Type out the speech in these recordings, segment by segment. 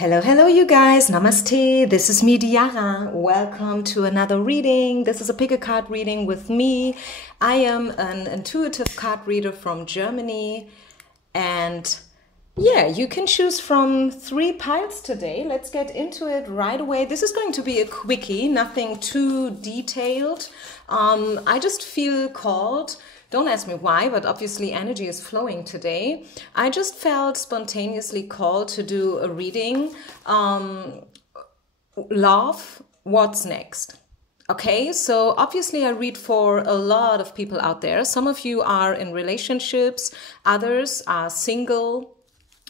Hello, hello, you guys. Namaste. This is me, Diara. Welcome to another reading. This is a pick a card reading with me. I am an intuitive card reader from Germany. And yeah, you can choose from 3 piles today. Let's get into it right away. This is going to be a quickie, nothing too detailed. I just feel called. Don't ask me why, but obviously energy is flowing today. I just felt spontaneously called to do a reading. Love, what's next? Okay, so obviously I read for a lot of people out there. Some of you are in relationships, others are single.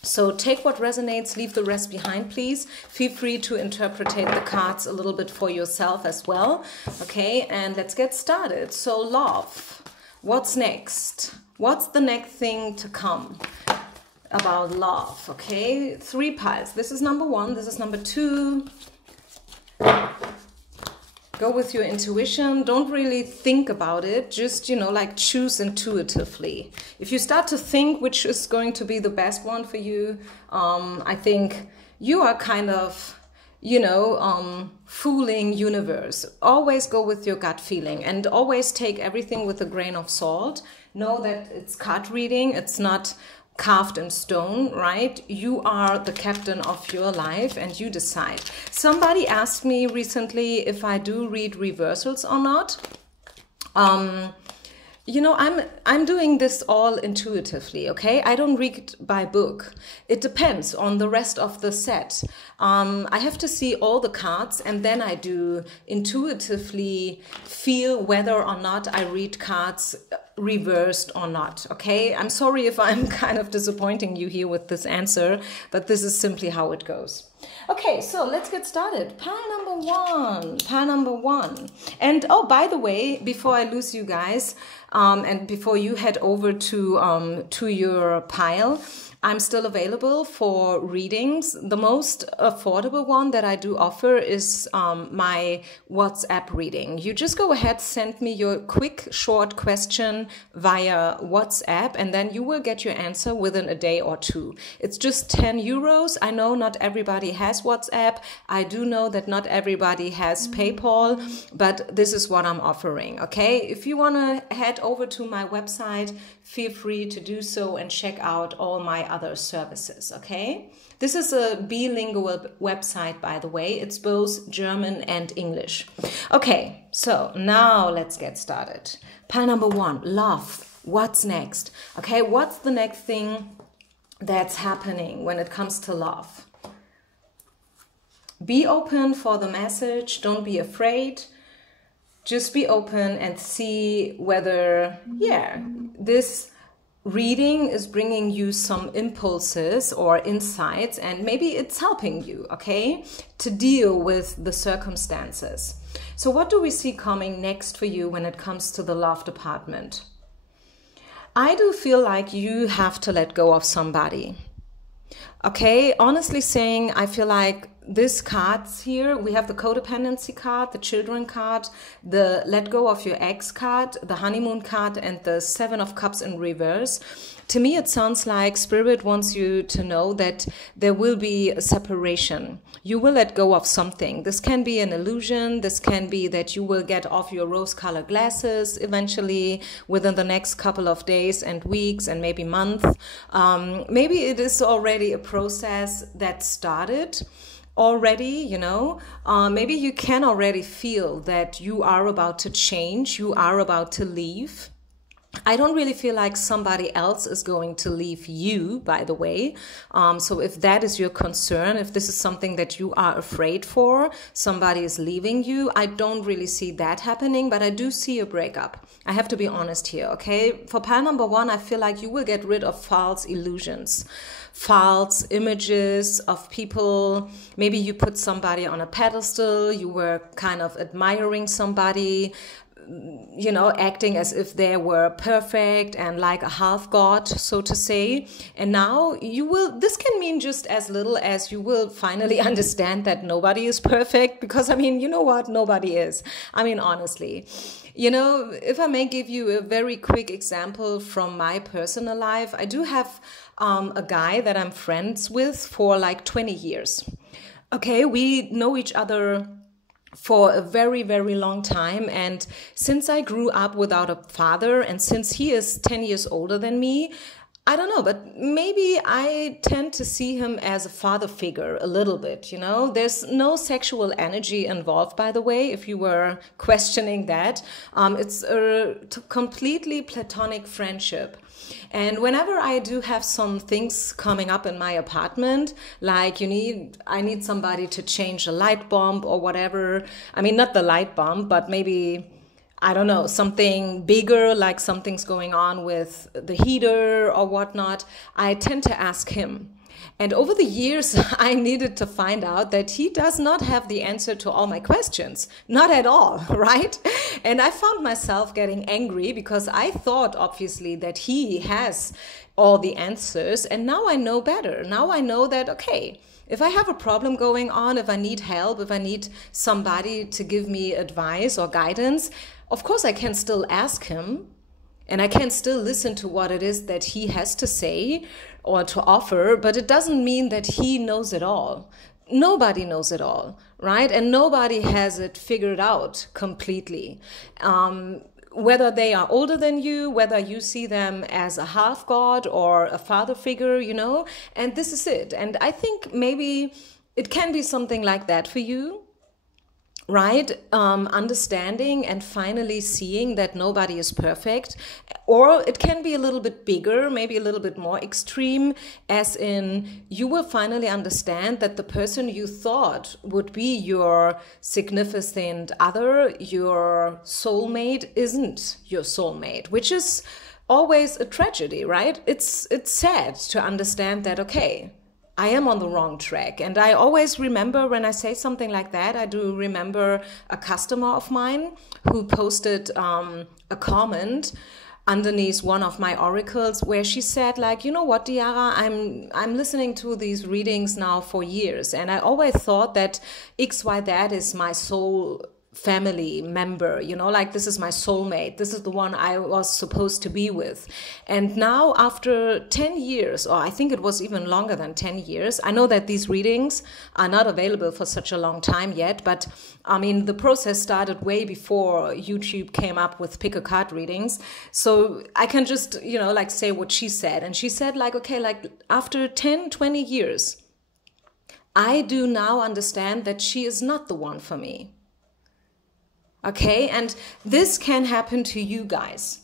So take what resonates, leave the rest behind, please. Feel free to interpretate the cards a little bit for yourself as well. Okay, and let's get started. So love. What's next? What's the next thing to come about love? Okay, 3 piles. This is number 1. This is number 2. Go with your intuition. Don't really think about it. Just, like choose intuitively. If you start to think which is going to be the best one for you, I think you are kind of fooling universe. Always go with your gut feeling and always take everything with a grain of salt. Know that it's card reading. It's not carved in stone, right? You are the captain of your life and you decide. Somebody asked me recently if I do read reversals or not. I'm doing this all intuitively, okay? I don't read by book. It depends on the rest of the set. I have to see all the cards and then I do intuitively feel whether or not I read cards reversed or not, okay? I'm sorry if I'm kind of disappointing you here with this answer, but this is simply how it goes. Okay, so let's get started. Pile number 1. Pile number 1. And oh, by the way, before I lose you guys, and before you head over to your pile, I'm still available for readings. The most affordable one that I do offer is my WhatsApp reading. You just go ahead, send me your quick, short question via WhatsApp, and then you will get your answer within a day or 2. It's just 10 euros. I know not everybody has WhatsApp. I do know that not everybody has PayPal, but this is what I'm offering, okay? If you want to head over to my website, feel free to do so and check out all my other services, okay? This is a bilingual website, by the way. It's both German and English. Okay, so now let's get started. Pile number 1, love. What's next? Okay, what's the next thing that's happening when it comes to love? Be open for the message. Don't be afraid. Just be open and see whether, this reading is bringing you some impulses or insights, and maybe it's helping you, okay, to deal with the circumstances. So what do we see coming next for you when it comes to the love department? I do feel like you have to let go of somebody. Okay, honestly saying, I feel like these cards here, we have the codependency card, the children card, the let go of your ex card, the honeymoon card, and the 7 of Cups in reverse. To me, it sounds like Spirit wants you to know that there will be a separation. You will let go of something. This can be an illusion. This can be that you will get off your rose-colored glasses eventually within the next couple of days and weeks and maybe months. Maybe it is already a process that started already, maybe you can already feel that you are about to change, you are about to leave. I don't really feel like somebody else is going to leave you, by the way. So if that is your concern, if this is something that you are afraid for, somebody is leaving you, I don't really see that happening, but I do see a breakup. I have to be honest here, okay? For pile number 1, I feel like you will get rid of false illusions, false images of people. Maybe you put somebody on a pedestal, you were kind of admiring somebody, acting as if they were perfect and like a half god, so to say. And now this can mean just as little as you will finally understand that nobody is perfect, because you know what? Nobody is. Honestly. If I may give you a very quick example from my personal life, I do have a guy that I'm friends with for like 20 years. Okay, we know each other for a very, very long time. And since I grew up without a father, and since he is 10 years older than me, I don't know, but maybe I tend to see him as a father figure a little bit, you know? There's no sexual energy involved, by the way, if you were questioning that. It's a completely platonic friendship. And whenever I do have some things coming up in my apartment, like I need somebody to change a light bulb or whatever. I mean, not the light bulb, but maybe, I don't know, something bigger, like something's going on with the heater or whatnot, I tend to ask him. And over the years, I needed to find out that he does not have the answer to all my questions. Not at all, right? And I found myself getting angry because I thought, obviously, that he has all the answers. And now I know better. Now I know that, okay, if I have a problem going on, if I need help, if I need somebody to give me advice or guidance, of course I can still ask him. And I can still listen to what it is that he has to say or to offer, but it doesn't mean that he knows it all. Nobody knows it all, right? And nobody has it figured out completely. Whether they are older than you, whether you see them as a half god or a father figure, you know, and this is it. And I think maybe it can be something like that for you. Right? Understanding and finally seeing that nobody is perfect. Or it can be a little bit bigger, maybe a little bit more extreme, as in you will finally understand that the person you thought would be your significant other, your soulmate, isn't your soulmate, which is always a tragedy, right? It's sad to understand that, okay, I am on the wrong track. And I always remember when I say something like that, I do remember a customer of mine who posted a comment underneath one of my oracles where she said, like, you know what, Diara, I'm listening to these readings now for years. And I always thought that XYZ is my soul family member, you know, like this is my soulmate. This is the one I was supposed to be with. And now after 10 years, or I think it was even longer than 10 years, I know that these readings are not available for such a long time yet, but I mean, the process started way before YouTube came up with pick a card readings. So I can just, you know, like say what she said. And she said like, okay, like after 10, 20 years, I do now understand that she is not the one for me. Okay, and this can happen to you guys.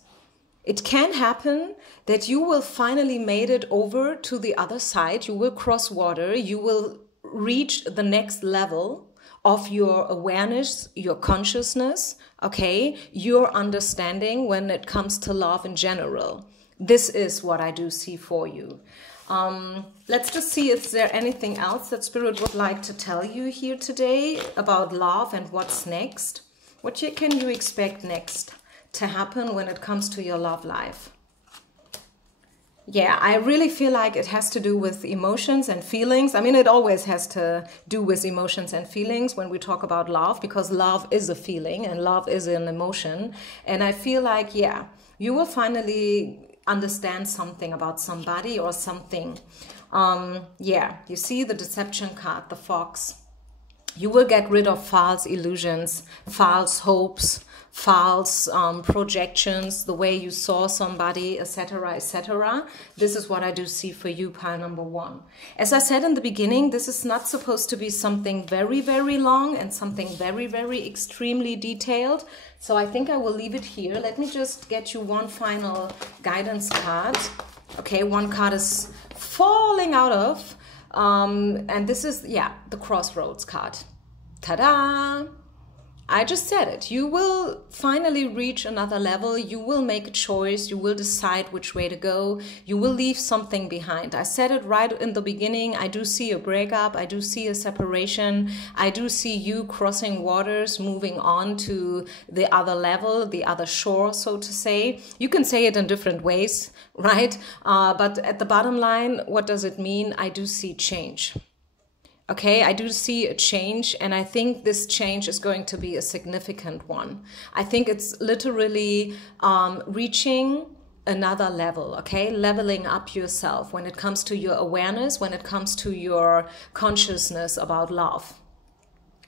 It can happen that you will finally made it over to the other side. You will cross water. You will reach the next level of your awareness, your consciousness, okay, your understanding when it comes to love in general. This is what I do see for you. Let's just see if there's anything else that Spirit would like to tell you here today about love and what's next. What can you expect next to happen when it comes to your love life? Yeah, I really feel like it has to do with emotions and feelings. I mean, it always has to do with emotions and feelings when we talk about love, because love is a feeling and love is an emotion. And I feel like, yeah, you will finally understand something about somebody or something. Yeah, you see the deception card, the fox. You will get rid of false illusions, false hopes, false projections, the way you saw somebody, etc., etc. This is what I do see for you, pile number 1. As I said in the beginning, this is not supposed to be something very, very long and something very, very extremely detailed. So I think I will leave it here. Let me just get you one final guidance card. Okay, one card is falling out of. And this is, yeah, the Crossroads card. Ta-da! I just said it. You will finally reach another level. You will make a choice. You will decide which way to go. You will leave something behind. I said it right in the beginning. I do see a breakup. I do see a separation. I do see you crossing waters, moving on to the other level, the other shore, so to say. You can say it in different ways, right? But at the bottom line, what does it mean? I do see change. Okay, I do see a change, and I think this change is going to be a significant one. I think it's literally reaching another level, okay? Leveling up yourself when it comes to your awareness, when it comes to your consciousness about love.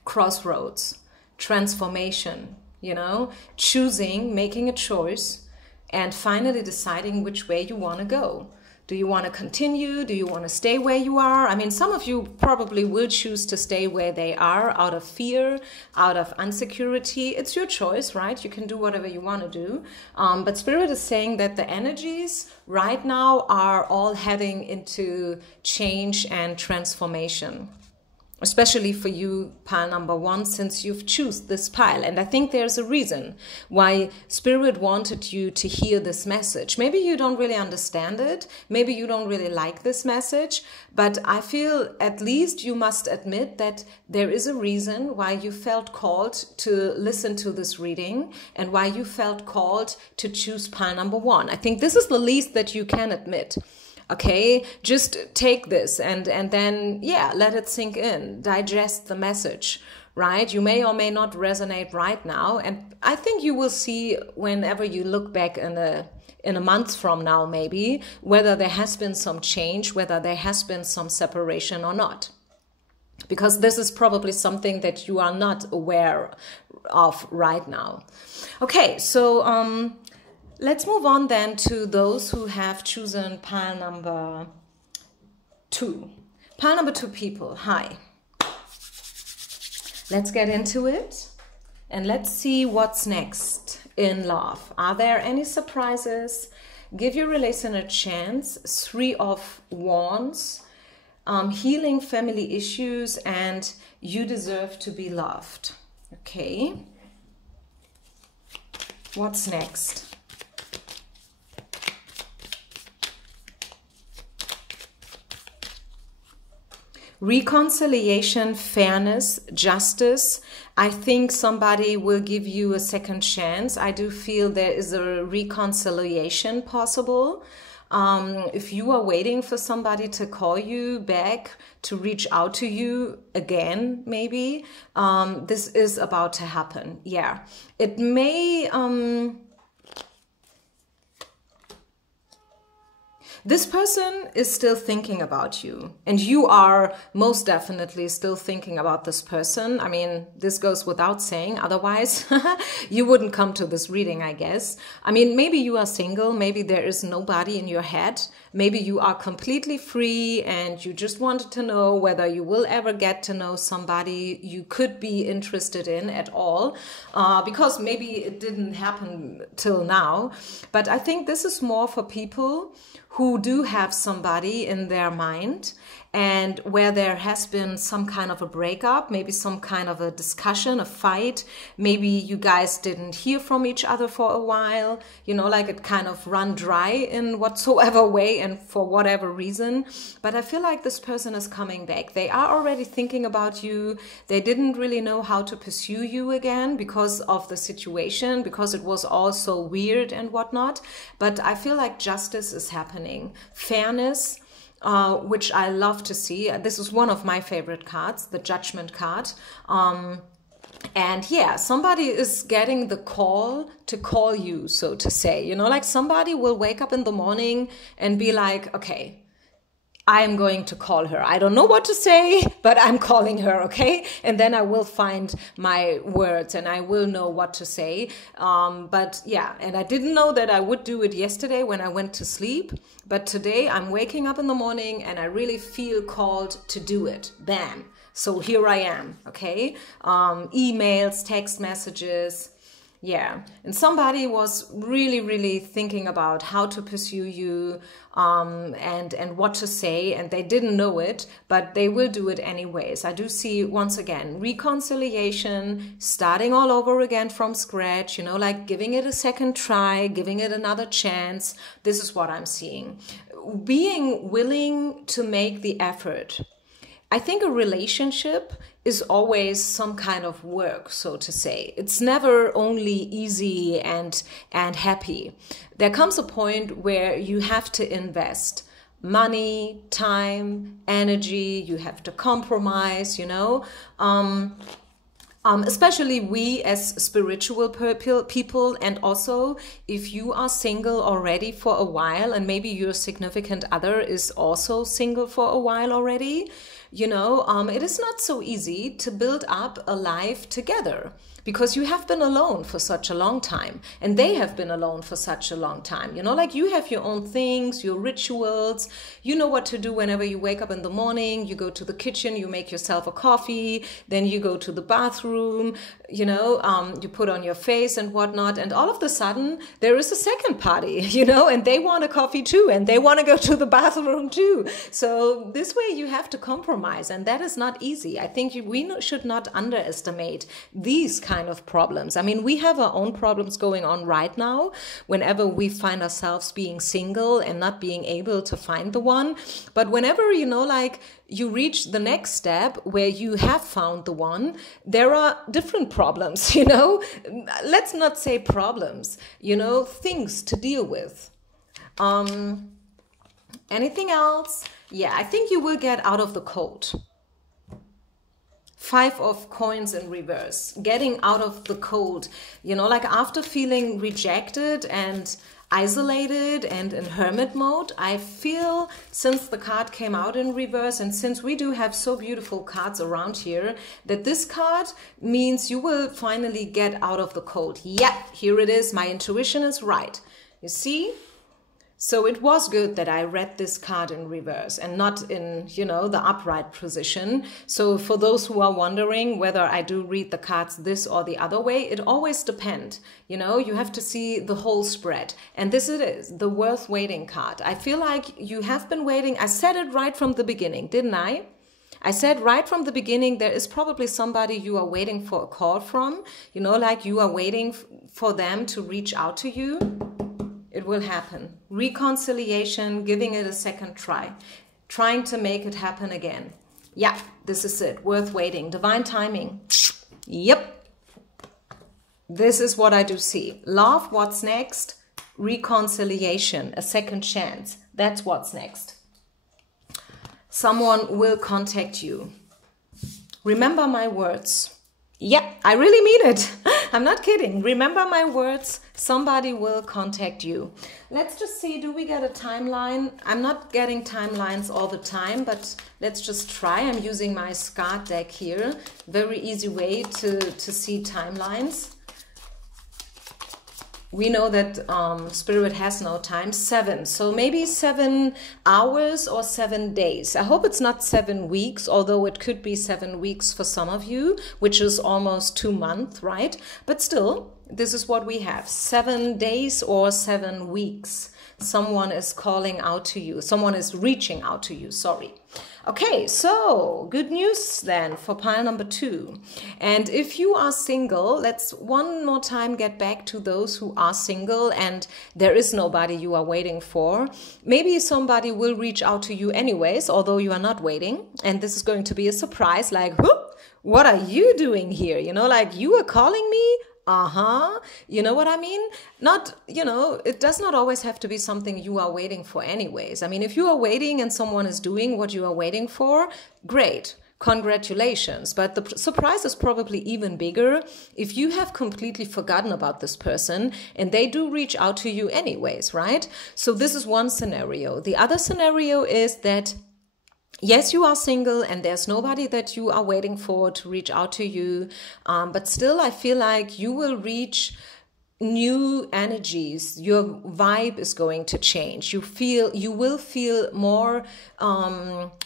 Crossroads, transformation, you know, choosing, making a choice, and finally deciding which way you want to go. Do you want to continue? Do you want to stay where you are? I mean, some of you probably will choose to stay where they are out of fear, out of insecurity. It's your choice, right? You can do whatever you want to do. But Spirit is saying that the energies right now are all heading into change and transformation. Especially for you, pile number 1, since you've chosen this pile. And I think there's a reason why Spirit wanted you to hear this message. Maybe you don't really understand it. Maybe you don't really like this message. But I feel at least you must admit that there is a reason why you felt called to listen to this reading and why you felt called to choose pile number 1. I think this is the least that you can admit. Okay, just take this and then, yeah, let it sink in, digest the message, right? You may or may not resonate right now. And I think you will see whenever you look back in a month from now, maybe, whether there has been some change, whether there has been some separation or not. Because this is probably something that you are not aware of right now. Okay, so let's move on then to those who have chosen pile number 2. Pile number 2 people, hi. Let's get into it and let's see what's next in love. Are there any surprises? Give your relation a chance. 3 of Wands, healing family issues, and you deserve to be loved. Okay. What's next? Reconciliation, fairness, justice. I think somebody will give you a second chance. I do feel there is a reconciliation possible. If you are waiting for somebody to call you back, to reach out to you again, maybe, this is about to happen. Yeah, it may... This person is still thinking about you, and you are most definitely still thinking about this person. I mean, this goes without saying, otherwise you wouldn't come to this reading, I guess. I mean, maybe you are single, maybe there is nobody in your head, maybe you are completely free and you just wanted to know whether you will ever get to know somebody you could be interested in at all, because maybe it didn't happen till now. But I think this is more for people who do have somebody in their mind and where there has been some kind of a breakup, maybe some kind of a discussion, a fight. Maybe you guys didn't hear from each other for a while, you know, like it kind of run dry in whatsoever way and for whatever reason. But I feel like this person is coming back. They are already thinking about you. They didn't really know how to pursue you again because of the situation, because it was all so weird and whatnot. But I feel like justice is happening. Fairness, which I love to see. This is one of my favorite cards, the Judgment card. And yeah, somebody is getting the call to call you, so to say. You know, like somebody will wake up in the morning and be like, okay, I am going to call her. I don't know what to say, but I'm calling her, okay? And then I will find my words and I will know what to say. But yeah, and I didn't know that I would do it yesterday when I went to sleep. But today I'm waking up in the morning and I really feel called to do it. Bam. So here I am, okay? Emails, text messages. Yeah, and somebody was really, really thinking about how to pursue you and what to say, and they didn't know it, but they will do it anyways. I do see, once again, reconciliation, starting all over again from scratch, you know, like giving it a second try, giving it another chance. This is what I'm seeing. Being willing to make the effort. I think a relationship is always some kind of work, so to say. It's never only easy and happy. There comes a point where you have to invest money, time, energy. You have to compromise, you know. Especially we as spiritual people, and also if you are single already for a while and maybe your significant other is also single for a while already, you know, it is not so easy to build up a life together, because you have been alone for such a long time and they have been alone for such a long time. You know, like you have your own things, your rituals, you know what to do whenever you wake up in the morning, you go to the kitchen, you make yourself a coffee, then you go to the bathroom, you know, you put on your face and whatnot. And all of a sudden there is a second party, you know, and they want a coffee too, and they want to go to the bathroom too. So this way you have to compromise, and that is not easy. I think we should not underestimate these kind of problems. I mean, we have our own problems going on right now whenever we find ourselves being single and not being able to find the one. But whenever, you know, like you reach the next step where you have found the one, there are different problems, you know. Let's not say problems, you know, things to deal with. Anything else? Yeah, I think you will get out of the cold. 5 of coins in reverse, getting out of the cold, you know, like after feeling rejected and isolated and in hermit mode, I feel, since the card came out in reverse and since we do have so beautiful cards around here, that this card means you will finally get out of the cold. Yeah, here it is. My intuition is right. You see? So it was good that I read this card in reverse and not in, you know, the upright position. So for those who are wondering whether I do read the cards this or the other way, it always depends. You know, you have to see the whole spread. And this it is, the worth waiting card. I feel like you have been waiting. I said it right from the beginning, didn't I? I said right from the beginning, there is probably somebody you are waiting for a call from. You know, like you are waiting for them to reach out to you. It will happen. Reconciliation, giving it a second try, trying to make it happen again. Yeah, this is it. Worth waiting. Divine timing. Yep. This is what I do see. Love, what's next? Reconciliation, a second chance. That's what's next. Someone will contact you. Remember my words. Yeah, I really mean it. I'm not kidding. Remember my words. Somebody will contact you. Let's just see, do we get a timeline? I'm not getting timelines all the time, but let's just try. I'm using my SCART deck here. Very easy way to see timelines. We know that Spirit has no time, 7. So maybe 7 hours or 7 days. I hope it's not 7 weeks, although it could be 7 weeks for some of you, which is almost 2 months, right? But still, this is what we have. 7 days or 7 weeks. Someone is calling out to you. Someone is reaching out to you, sorry. Okay, so good news then for pile number 2. And if you are single, let's one more time get back to those who are single and there is nobody you are waiting for. Maybe somebody will reach out to you anyways, although you are not waiting. And this is going to be a surprise, like, whoop, what are you doing here? You know, like, you are calling me? You know what I mean? Not, you know, it does not always have to be something you are waiting for anyways. I mean, if you are waiting and someone is doing what you are waiting for, great. Congratulations. But the surprise is probably even bigger if you have completely forgotten about this person and they do reach out to you anyways, right? So this is one scenario. The other scenario is that yes, you are single and there's nobody that you are waiting for to reach out to you. But still, I feel like you will reach new energies. Your vibe is going to change. You will feel more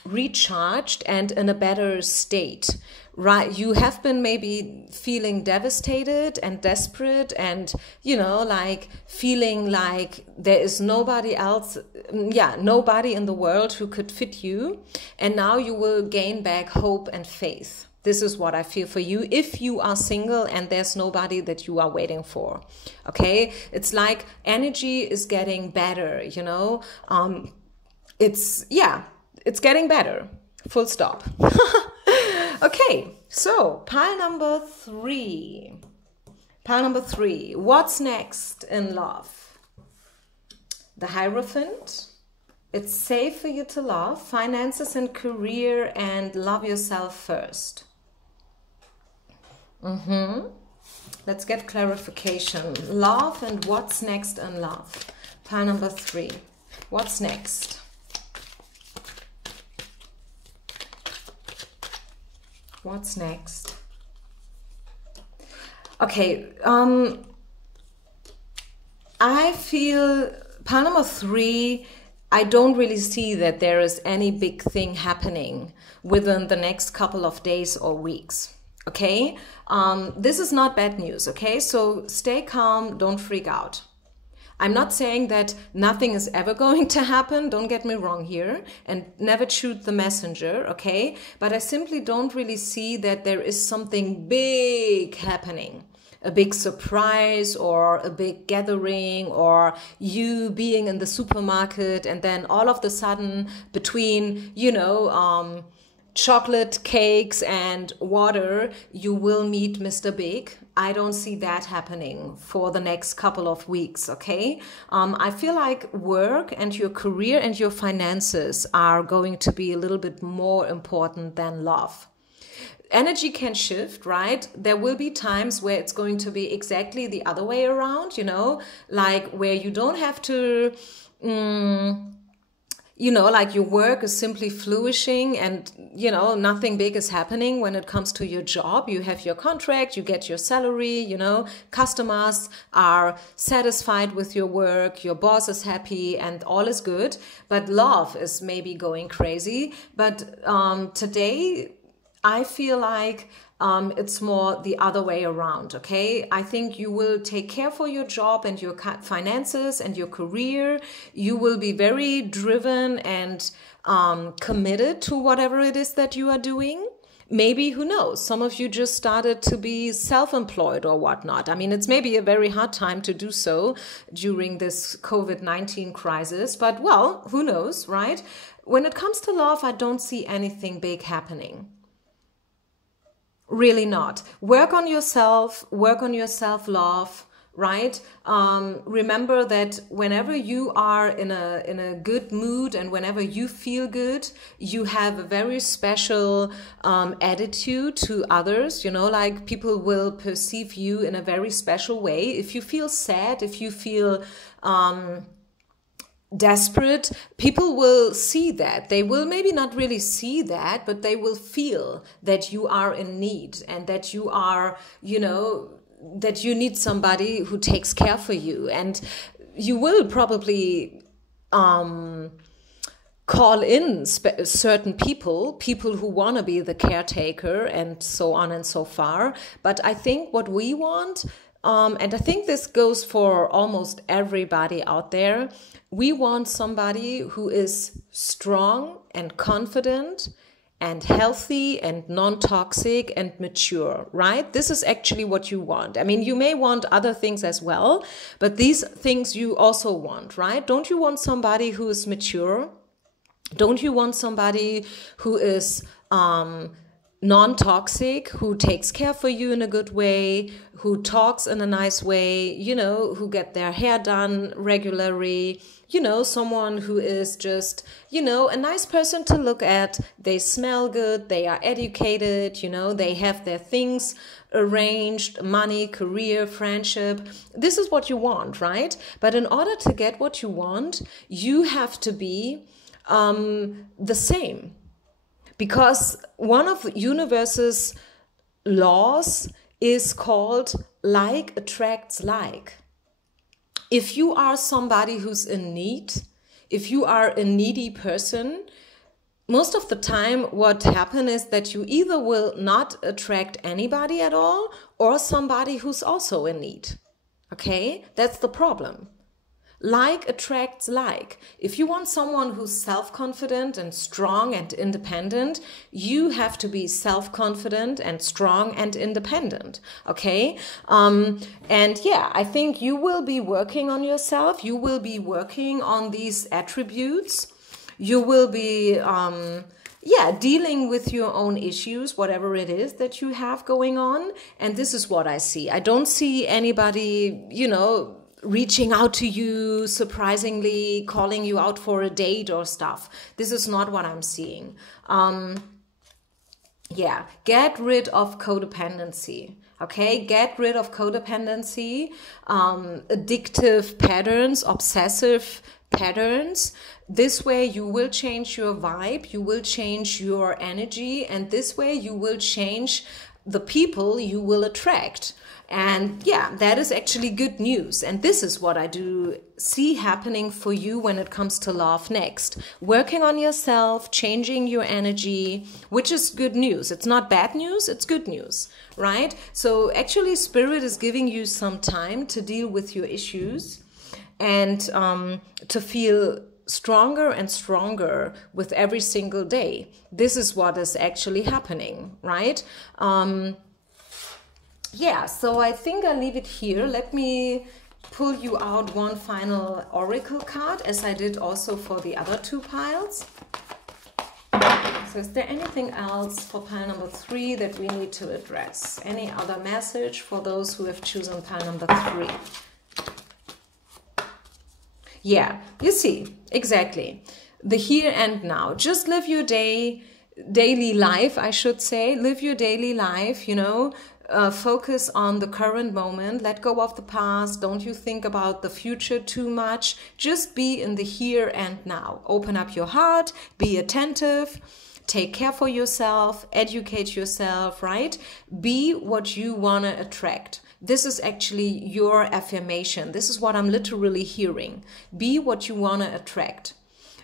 recharged and in a better state. Right, you have been maybe feeling devastated and desperate and, you know, like feeling like there is nobody else, nobody in the world who could fit you. And now you will gain back hope and faith. This is what I feel for you if you are single and there's nobody that you are waiting for. Okay, it's like energy is getting better, you know. It's getting better. Full stop. Okay, so pile number 3. Pile number 3. What's next in love? The Hierophant. It's safe for you to love. Finances and career, and love yourself first. Let's get clarification. Love and what's next in love. Pile number 3. What's next? What's next? Okay, I feel pile number 3, I don't really see that there is any big thing happening within the next couple of days or weeks. Okay, this is not bad news. Okay, so stay calm, don't freak out. I'm not saying that nothing is ever going to happen, don't get me wrong here, and never shoot the messenger, okay? But I simply don't really see that there is something big happening. A big surprise or a big gathering or you being in the supermarket and then all of the sudden between, you know, chocolate cakes and water, you will meet Mr. Big. I don't see that happening for the next couple of weeks, okay? I feel like work and your career and your finances are going to be a little bit more important than love. Energy can shift, right? There will be times where it's going to be exactly the other way around, you know, like where you don't have to... you know, like your work is simply flourishing and, you know, nothing big is happening when it comes to your job. You have your contract, you get your salary, you know, customers are satisfied with your work, your boss is happy and all is good. But love is maybe going crazy. But today I feel like it's more the other way around, okay? I think you will take care for your job and your finances and your career. You will be very driven and committed to whatever it is that you are doing. Maybe, who knows, some of you just started to be self-employed or whatnot. I mean, it's maybe a very hard time to do so during this COVID-19 crisis, but well, who knows, right? When it comes to love, I don't see anything big happening. Really not. Work on yourself, work on your self-love, right? Remember that whenever you are in a good mood and whenever you feel good, you have a very special attitude to others, you know, like people will perceive you in a very special way. If you feel sad, if you feel desperate, people will see that. They will maybe not really see that, but they will feel that you are in need and that you are, you know, that you need somebody who takes care for you. And you will probably call in certain people who want to be the caretaker and so on and so far. But I think what we want, and I think this goes for almost everybody out there, we want somebody who is strong and confident and healthy and non-toxic and mature, right? This is actually what you want. I mean, you may want other things as well, but these things you also want, right? Don't you want somebody who is mature? Don't you want somebody who is non-toxic, who takes care for you in a good way, who talks in a nice way, you know, who get their hair done regularly, you know, someone who is just, you know, a nice person to look at. They smell good, they are educated, you know, they have their things arranged, money, career, friendship. This is what you want, right? But in order to get what you want, you have to be the same. Because one of the universe's laws is called like attracts like. If you are somebody who's in need, if you are a needy person, most of the time what happens is that you either will not attract anybody at all or somebody who's also in need. Okay? That's the problem. Like attracts like. If you want someone who's self-confident and strong and independent, you have to be self-confident and strong and independent. Okay? And yeah, I think you will be working on yourself. You will be working on these attributes. You will be, dealing with your own issues, whatever it is that you have going on. And this is what I see. I don't see anybody, you know, reaching out to you, surprisingly calling you out for a date or stuff. This is not what I'm seeing. Get rid of codependency. Okay, get rid of codependency, addictive patterns, obsessive patterns. This way you will change your vibe, you will change your energy, and this way you will change the people you will attract. And yeah, that is actually good news. And this is what I do see happening for you when it comes to love next. Working on yourself, changing your energy, which is good news. It's not bad news, it's good news, right? So actually Spirit is giving you some time to deal with your issues and to feel stronger and stronger with every single day. This is what is actually happening, right? Yeah, so I think I'll leave it here. Let me pull you out one final oracle card, as I did also for the other two piles. So is there anything else for pile number 3 that we need to address? Any other message for those who have chosen pile number 3? Yeah, you see, exactly. The here and now. Just live your daily life, I should say. Live your daily life, you know. Focus on the current moment. Let go of the past. Don't you think about the future too much. Just be in the here and now. Open up your heart. Be attentive. Take care for yourself. Educate yourself, right? Be what you want to attract. This is actually your affirmation. This is what I'm literally hearing. Be what you want to attract.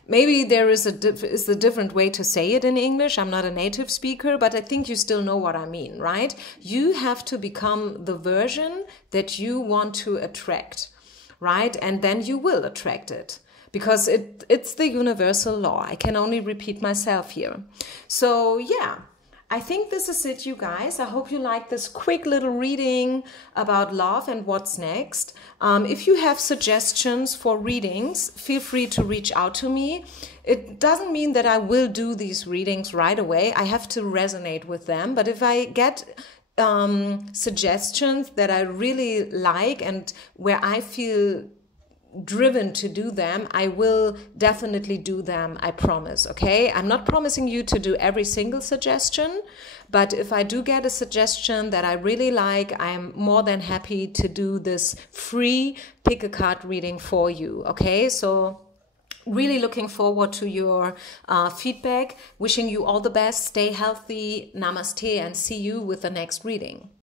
Maybe there is a different way to say it in English. I'm not a native speaker, but I think you still know what I mean, right? You have to become the version that you want to attract, right? And then you will attract it, because it's the universal law. I can only repeat myself here. So yeah, I think this is it, you guys. I hope you like this quick little reading about love and what's next. If you have suggestions for readings, feel free to reach out to me. It doesn't mean that I will do these readings right away. I have to resonate with them. But if I get suggestions that I really like and where I feel driven to do them, I will definitely do them, I promise. Okay, I'm not promising you to do every single suggestion, but if I do get a suggestion that I really like, I'm more than happy to do this free pick a card reading for you. Okay, so really looking forward to your feedback. Wishing you all the best. Stay healthy. Namaste, and see you with the next reading.